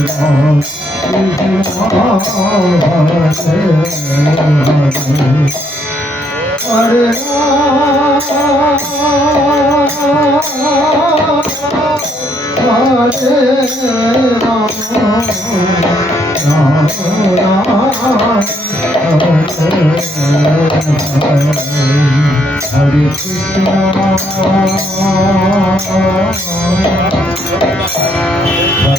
अरे हरे Krishna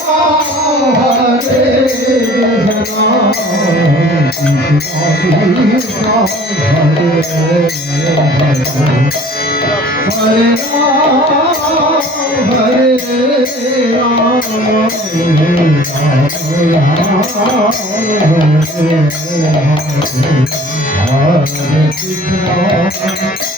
Hare Krishna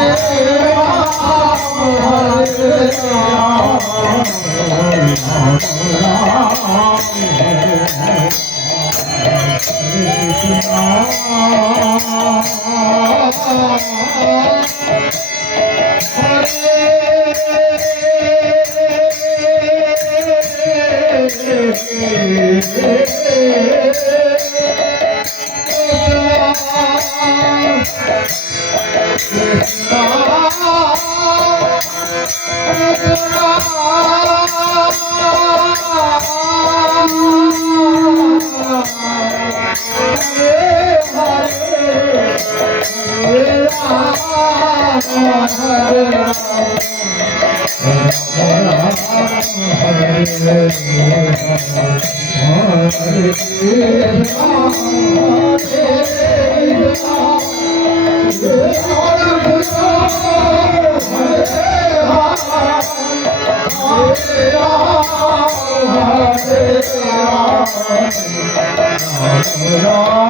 Krishna Ram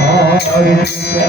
Hare Hare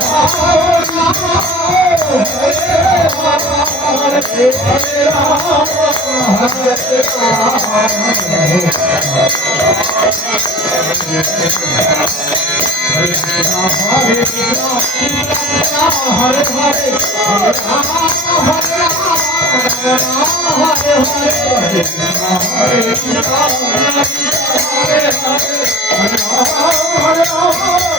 Hare Hare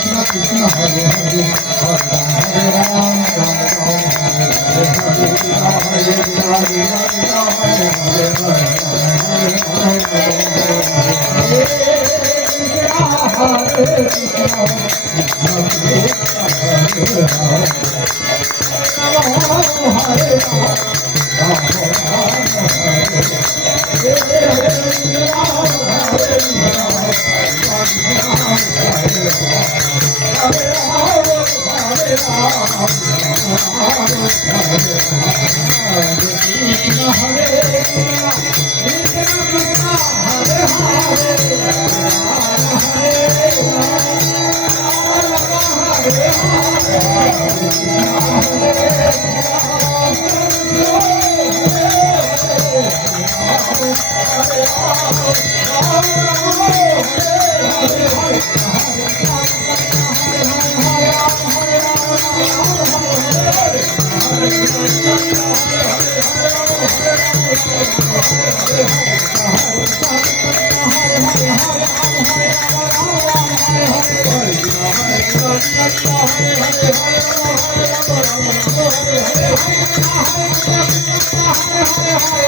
Oh, my God. Hare Hare Hare Hare